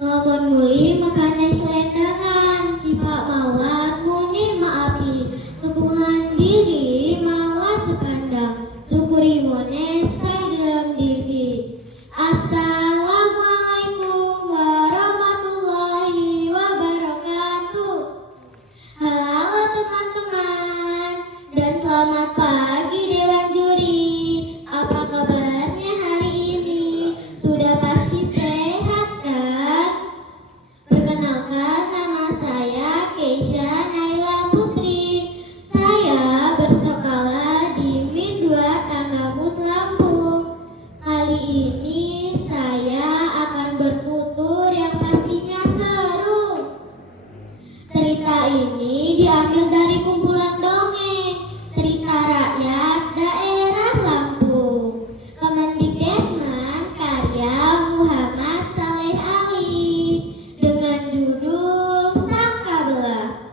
Lamun muli makanya selendangan, tipak mawat muni maapi, kepungan diri mawa sekandang, syukuri mones say dalam diri. Assalamualaikum warahmatullahi wabarakatuh. Halo teman-teman, dan selamat pagi Dewan Juri. Apa kabarnya hari ini? Sudah pasti sehat kan? Perkenalkan, nama saya Keisha Naila Putri. Saya bersekolah di Min 2 Tanggamus Lampung. Kali ini saya akan bertutur yang pastinya seru. Cerita ini diambil dari kumpulan dongeng Cerita Rakyat Daerah Lampung, Kemendikbudristek karya Muhammad Saleh Ali, dengan judul Sangkabelah.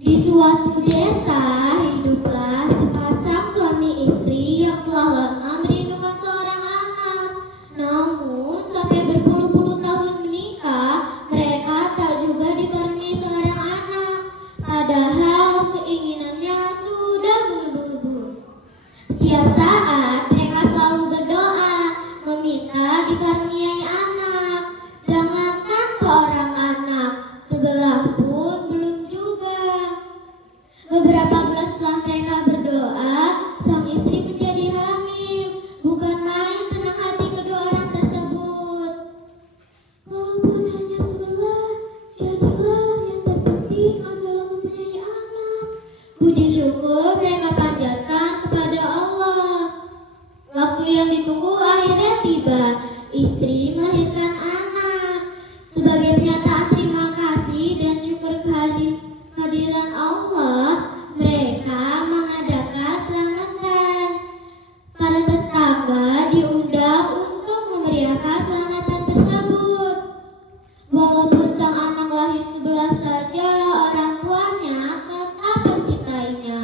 Di suatu desa hiduplah sepasang suami istri yang telah lama merindukan seorang anak. Namun sampai berpuluh-puluh tahun menikah, mereka tak juga dikaruniai seorang anak. Padahal keinginannya sudah menggebu-gebu. Setiap saat mereka selalu berdoa, meminta dikaruniai anak. Jangankan seorang anak, sebelah pun belum juga. Beberapa bulan setelah mereka berdoa, sang istri menjadi hamil. Bukan main senang hati kedua orang tersebut. Walaupun hanya sebelah, jadilah yang terpenting adalah mempunyai anak. Puji syukur mereka panjatkan kepada Allah. Waktu yang ditunggu akhirnya tiba. Istri melahirkan anak. Sebagai pernyataan terima kasih dan syukur kehadiran Allah, mereka mengadakan selamatan. Para tetangga diundang untuk memeriahkan selamatan tersebut. Walaupun sang anak lahir sebelah saja, orang tuanya tetap mencintainya.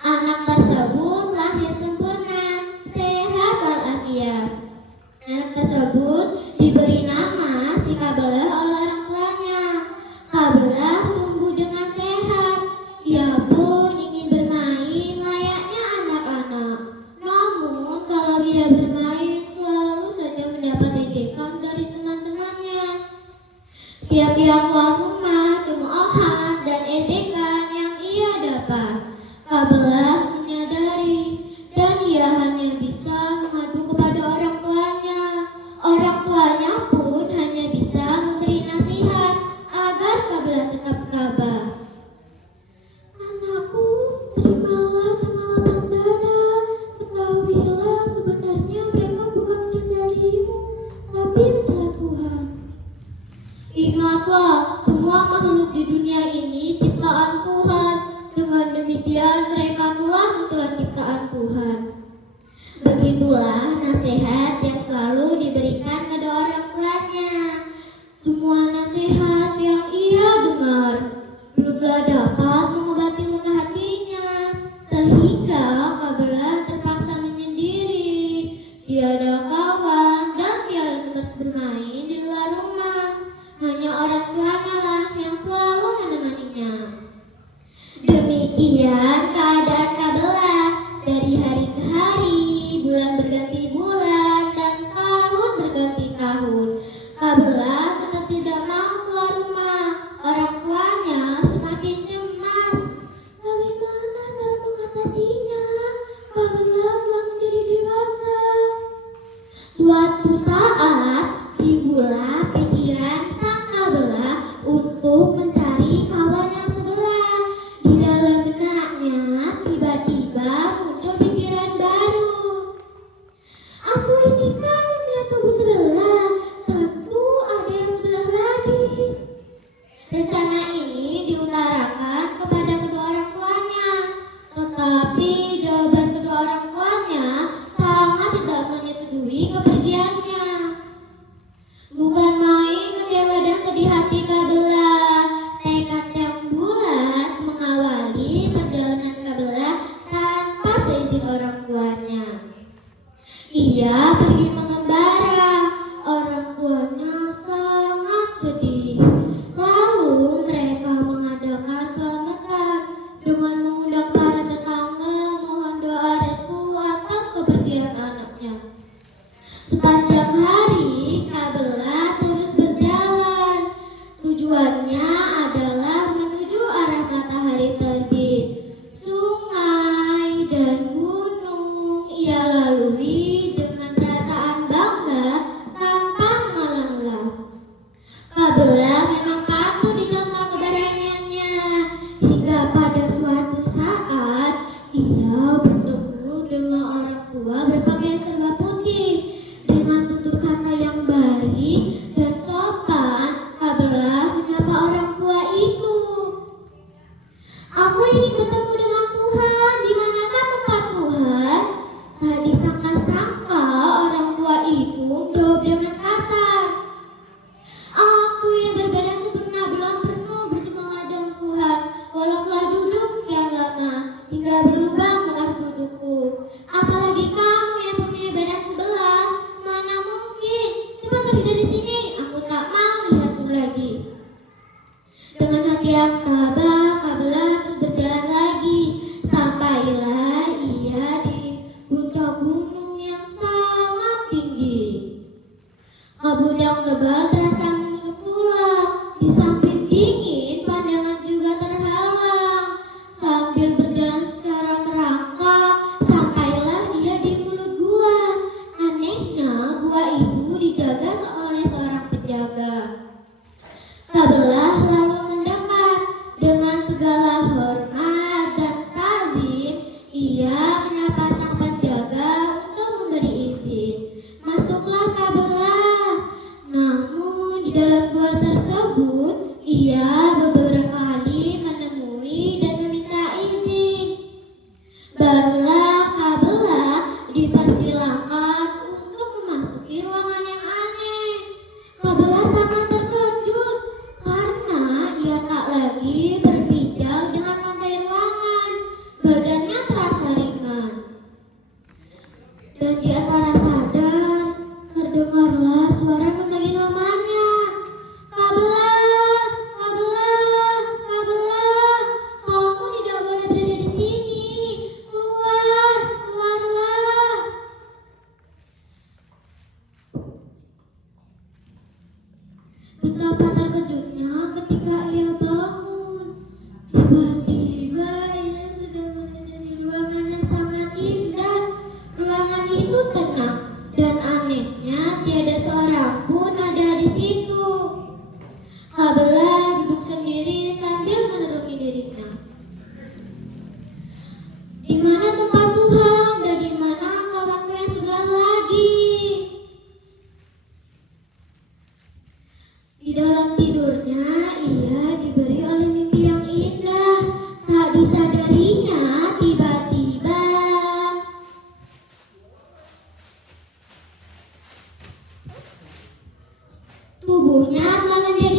Anak tersebut lahir sempurna, sehat walafiat. Anak tersebut diberi nama si Kabelah oleh orang tuanya. Kabelah tumbuh dengan sehat. Ia pun ingin bermain layaknya anak-anak. Namun kalau ia bermain selalu saja mendapat ejekan dari teman-temannya. Setiap ia keluar rumah, cemoohan dan ejekan yang ia dapat. Kabelah menyadari dan ia hanya bisa mengadu kepada orang tuanya. Orang tuanya pun hanya bisa memberi nasihat agar Kabelah tetap tabah. Anakku, terimalah dengan lapang dada. Ketahuilah sebenarnya mereka bukan mencintaimu, tapi mencela Tuhan. Ingatlah, semua makhluk di dunia ini ciptaan Tuhan. Dengan demikian mereka telah mencela ciptaan Tuhan. Begitulah nasihat yang selalu diberikan kepada orang tuanya. Semua nasihat yang ia dengar belumlah dapat mengobati luka hatinya, sehingga Kabelah terpaksa menyendiri. Tiada kawan dan tiada tempat bermain di luar rumah. Hanya orang tuanya lah yang selalu menemaninya. Demikian keadaan Kabelah. Dari hari ke hari, bulan berganti bulan, dan tahun berganti tahun. Kabelah tetap tidak mau keluar rumah. Orang tuanya semakin cemas. Bagaimana cara mengatasinya? Kabelah telah menjadi dewasa. Suatu saat timbullah pikiran sang Kabelah untuk mencari kawan yang sebelah. Di dalam benaknya tiba-tiba muncul pikiran baru. Aku ini kan punya tubuh sebelah, tentu ada Kabela memang patuh dicontoh keberaniannya, hingga pada suatu saat ia bertemu dengan orang tua berpakaian serba putih. Dengan tutur kata yang baik dan sopan, Kabela menyapa orang tua itu. "Aku ingin bertemu dengan Tuhan. Di manakah tempat Tuhan?" Tak disangka-sangka orang tua itu menjawab dengan kasar. "Aku yang berbadan sempurna belum pernah bertemu dengan Tuhan, walau telah duduk sekian lama hingga berlubang bekas dudukku. Apalagi kamu yang punya badan sebelah, mana mungkin? Cepat pergi dari sini, aku tak mau melihatmu lagi." Dengan hati yang tabah, Kabela terus berjalan lagi. Sampailah ia di puncak gunung yang sangat tinggi. Kabut yang tebal terasa menusuk tulang. Di samping dingin, pandangan juga terhalang. Sambil berjalan secara merangkak, sampailah ia di mulut gua. Anehnya, gua itu dijaga oleh seorang penjaga. Kabela lalu mendekat. Dengan segala hormat dan tazim, ia menyapa sang penjaga untuk memberi izin. Masuklah Kabela. Namun di dalam gua tersebut, ia beberapa kali menemui dan meminta izin. Barulah Kabela dipersilakan untuk memasuki ruangan yang aneh. Kabela sangat terkejut karena ia tak lagi berpijak dengan lantai ruangan. Badannya terasa ringan. Dan di antara sadar, terdengarlah suara memanggil namanya. "Kabela, Kabela, Kabela, kamu tidak boleh berada di sini. Keluar, keluarlah." Betapa terkejutnya ketika ia bangun. Tiba-tiba ia sedang berada di ruangan yang sangat indah. Ruangan itu tenang dan anehnya tiada seorang pun ada di situ. Kabela duduk sendiri sambil menuruni dirinya. Di mana tempat Tuhan dan di mana kawanku yang sebelah lagi? Di dalam tidurnya, ia diberi oleh mimpi yang indah. Tak disadarinya, tiba-tiba tubuhnya telah menjadi